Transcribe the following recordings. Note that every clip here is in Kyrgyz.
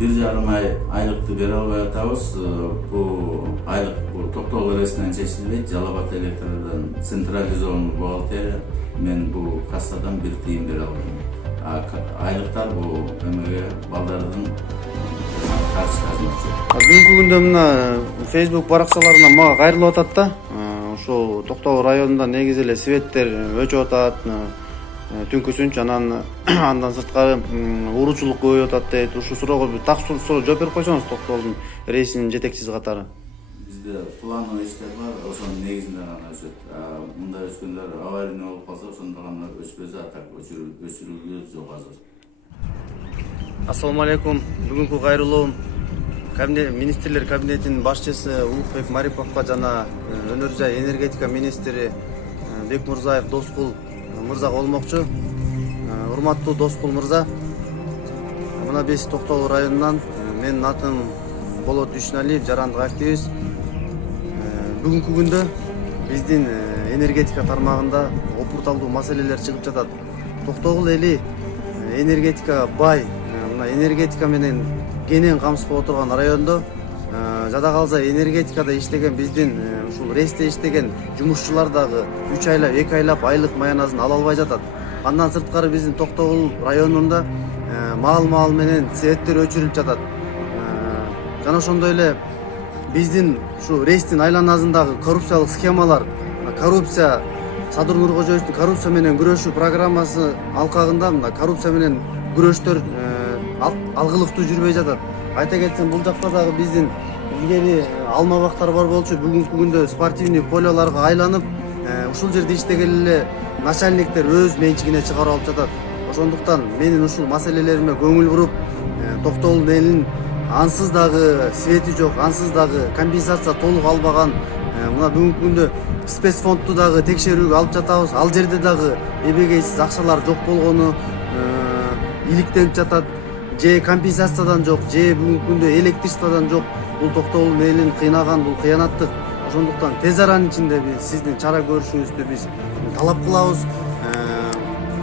1,5 ай айлыкты бере албай атабыз. Бул айлык токтогул эресинен чечилбейт. Жалал Абад электродан централизованный бухгалтерия мен бул кассадан 1 тыйын бере албайм. Айлыктар бул эмеге балдардын каршы казмасы. Бүгүнкү күндө мына Facebook баракчаларына мага кайрылып атат да. Ушул Токтогул районунда негизи эле светтер өчүп атат. Түнкүсүнчү андан сырткары уруучулук көбөйүп атат дейт. Ушул суроого бир так суроо жооп берип койсоңуз Токтогулдун рейсинин жетекчиси катары. Бизде плановый иштер бар, ошонун негизинде гана өсөт. Мындай өскөндөр аварийный болуп калса, ошондо гана өспөсө, так өчүрүлүү жок азыр. Ассаламу алейкум. Бүгүнкү кайрылуум министрлер кабинетинин башчысы Улукбек Мариповго жана өнөр жай энергетика министри Бекмурзаев Доскул мырзага болмокчу. Урматтуу Доскул мырза, мына биз Токтогул районунан, менин атым Болот Дүйшүналиев, жарандык активист. Бүгүнкү күндө биздин энергетика тармагында опурталдуу маселелер чыгып жатат. Токтогул эли энергетика бай, мына энергетика менен кенен камсыз боло турган райондо жада калса энергетикада иштеген биздин ушул рейсте иштеген жумушчулар дагы 3 айлап 2 айлап айлык маяназын ала албай жатат. Андан сырткары биздин Токтогул районунда маал менен светтер өчүрүлүп жатат. Жана ошондой эле биздин ушу рейстин айланасындагы коррупциялык схемалар, коррупция Садыр Нуркожоевдун коррупция менен күрөшүү программасы алкагында мына коррупция менен күрөштөр алгылыктуу жүрбөй жатат. Айта кетсем, бул жакта дагы биздин илгери алма бактар бар болчу. Бүгүнкү күндө спортивный пололорго айланып, ушул жерде иштеген эле начальниктер өз менчигине чыгарып алып жатат. Ошондуктан менин ушул маселелериме көңүл буруп, Токтогул элинин ансыз дагы свети жок, ансыз дагы компенсация толук албаган, мына бүгүнкү күндө спецфондду дагы текшерүүгө алып жатабыз. Ал жерде дагы эбегейсиз акчалар жок болгону иликтенип жатат. Же компенсациядан жок, же бүгүнкү күндө электричестводан жок. Бул Токтогул элин кыйнаган, бул кыянаттык. Ошондуктан тез аранын ичинде биз сиздин чара көрүшүңүздү биз талап кылабыз.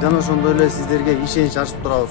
Жана ошондой эле сиздерге ишенич ачып турабыз.